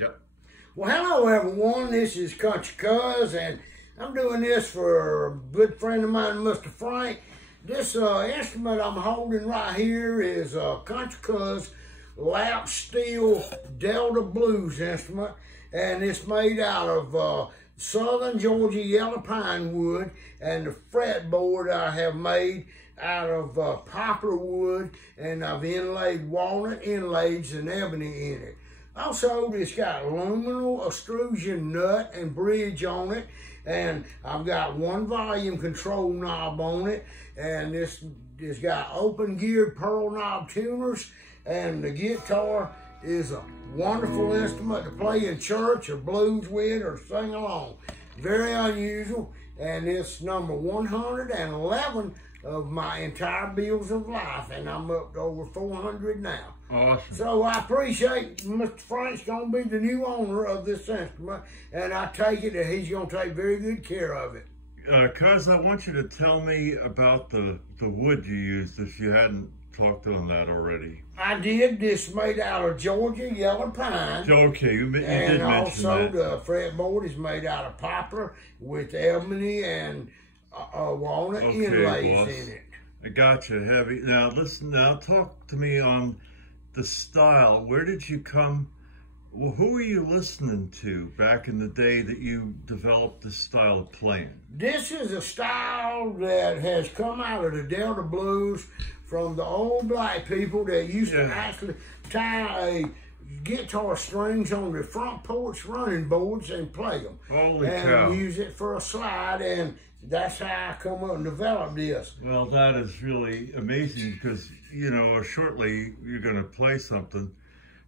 Yep. Well, hello everyone. This is Kountry Cuz, and I'm doing this for a good friend of mine, Mr. Frank. This instrument I'm holding right here is a Kountry Cuz lap steel Delta blues instrument, and it's made out of southern Georgia yellow pine wood, and the fretboard I have made out of poplar wood, and I've inlaid walnut inlays and ebony in it. Also, it's got aluminum extrusion nut and bridge on it, and I've got one volume control knob on it, and this has got open geared pearl knob tuners, and the guitar is a wonderful instrument to play in church or blues with or sing along. Very unusual, and it's number 111 of my entire bills of life, and I'm up to over 400 now. Awesome. So I appreciate Mr. Frank's going to be the new owner of this instrument, and I take it that he's going to take very good care of it. Cuz, I want you to tell me about the wood you used, if you hadn't talked on that already. I did. This made out of Georgia yellow pine. Okay, you did mention that. And also the fretboard is made out of poplar with ebony and walnut inlays in it. I gotcha, heavy. Now listen, now talk to me on the style. Where did you come, well, who were you listening to back in the day that you developed this style of playing? This is a style that has come out of the Delta blues from the old black people that used to actually tie a guitar strings on the front porch running boards and play them. Holy cow. And use it for a slide, and that's how I come up and developed this. Well, that is really amazing, because, you know, shortly you're going to play something,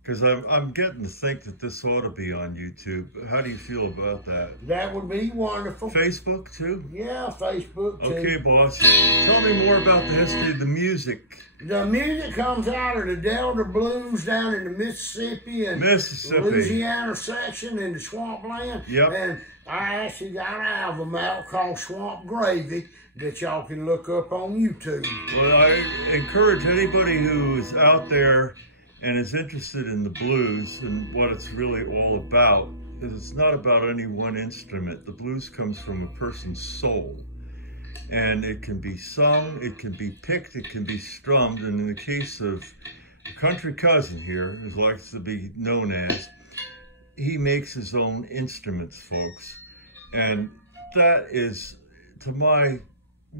because I'm getting to think that this ought to be on YouTube. How do you feel about that? That would be wonderful. Facebook too? Yeah, Facebook too. Okay, boss. Tell me more about the history of the music. The music comes out of the Delta blues down in the Mississippi and Louisiana section in the swampland. Yep. And I actually got an album out called Swamp Gravy that y'all can look up on YouTube. Well, I encourage anybody who is out there and is interested in the blues and what it's really all about, because it's not about any one instrument. The blues comes from a person's soul, and it can be sung, it can be picked, it can be strummed, and in the case of Country Cousin here, who likes to be known as, he makes his own instruments, folks, and that is, to my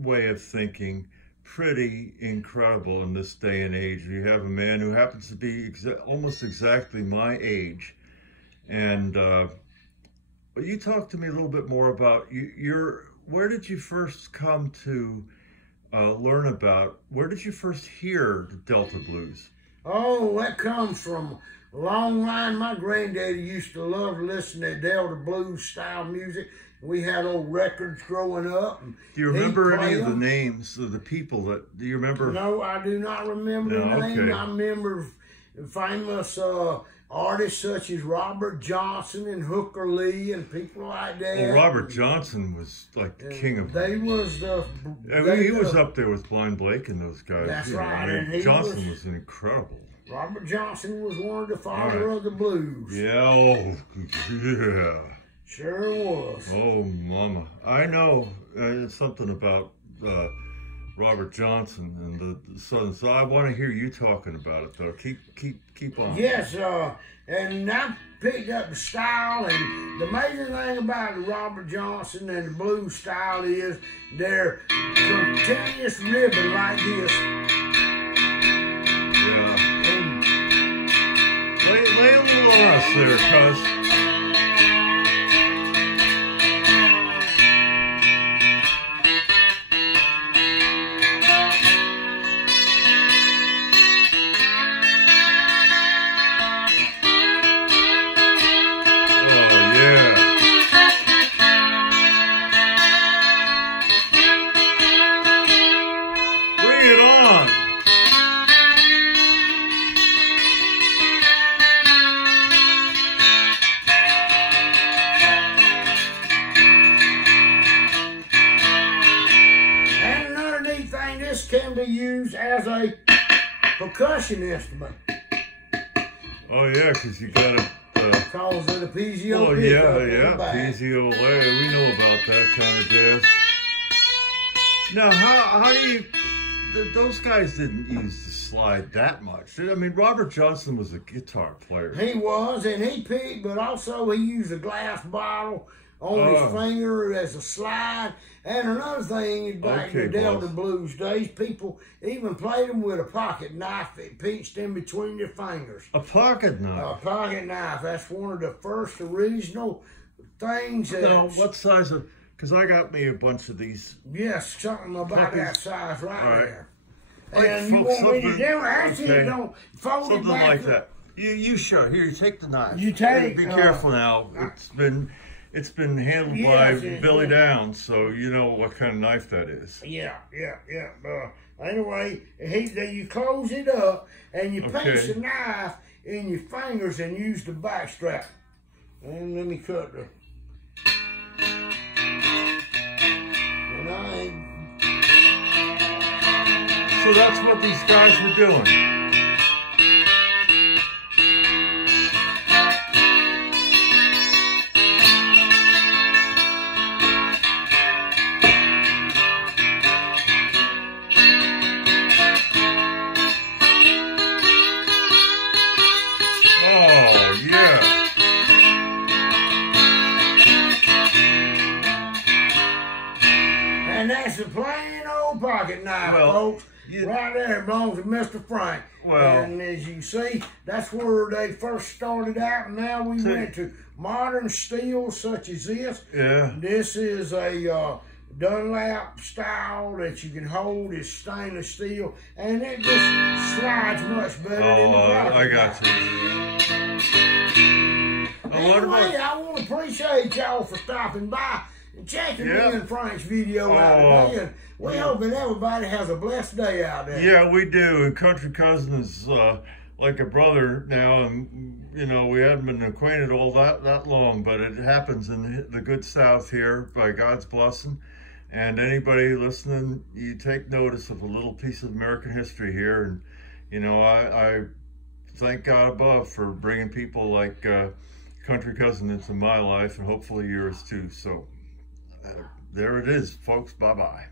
way of thinking, pretty incredible in this day and age. You have a man who happens to be almost exactly my age, and you talk to me a little bit more about where did you first come to learn about, where did you first hear the Delta blues? Oh, that comes from a long line. My granddaddy used to love listening to Delta blues style music. We had old records growing up. Do you remember any of the names of the people that, do you remember? No, I do not remember the name. Okay. I remember famous artists such as Robert Johnson and Hooker Lee and people like that. Well, Robert Johnson was like the king of them. He was up there with Blind Blake and those guys. That's right. And Johnson was incredible. Robert Johnson was one of the father of the blues. Yeah, oh, yeah. Sure was. Oh, mama. I know something about Robert Johnson and the Southern. So I want to hear you talking about it, though. Keep on. Yes, and I picked up the style, and the amazing thing about the Robert Johnson and the blues style is they're continuous ribbon like this. Yeah. And lay a little on us there, cuz. Can be used as a percussion instrument. Oh yeah, because you got it Calls it a PZO Oh, pickup in the yeah, back. PZO. We know about that kind of jazz. Now, how do you... Those guys didn't use the slide that much. I mean, Robert Johnson was a guitar player. He was, and he picked, but also he used a glass bottle on his finger as a slide. And another thing, back in the Delta Blues days, people even played them with a pocket knife that pinched in between their fingers. A pocket knife? A pocket knife. That's one of the first original things. Now, what size of... Because I got me a bunch of these. Yes, something about that size right there. Like And you want me to do it? Actually, don't fold something it back like up. that. You show. Here, you take the knife. You take. Be careful now. It's been handled by Billy Downs, so you know what kind of knife that is. Yeah. Anyway, you close it up and you pinch the knife in your fingers and use the back strap. And let me cut the. So that's what these guys were doing. Oh, yeah. And that's a plain old pocket knife, folks. Right there, it belongs to Mr. Frank. Well, and as you see, that's where they first started out, and now we went to modern steel such as this. Yeah. This is a Dunlap style that you can hold. It's stainless steel, and it just slides much better than the pocket I got you. Anyway, I want to appreciate y'all for stopping by and checking me and Frank's video out today. And we're hoping everybody has a blessed day out there. Yeah, we do. And Country Cuz is like a brother now, and you know we haven't been acquainted all that long, but it happens in the good South here by God's blessing. And anybody listening, you take notice of a little piece of American history here, and you know I thank God above for bringing people like Country Cuz into my life, and hopefully yours too. So there it is, folks. Bye bye.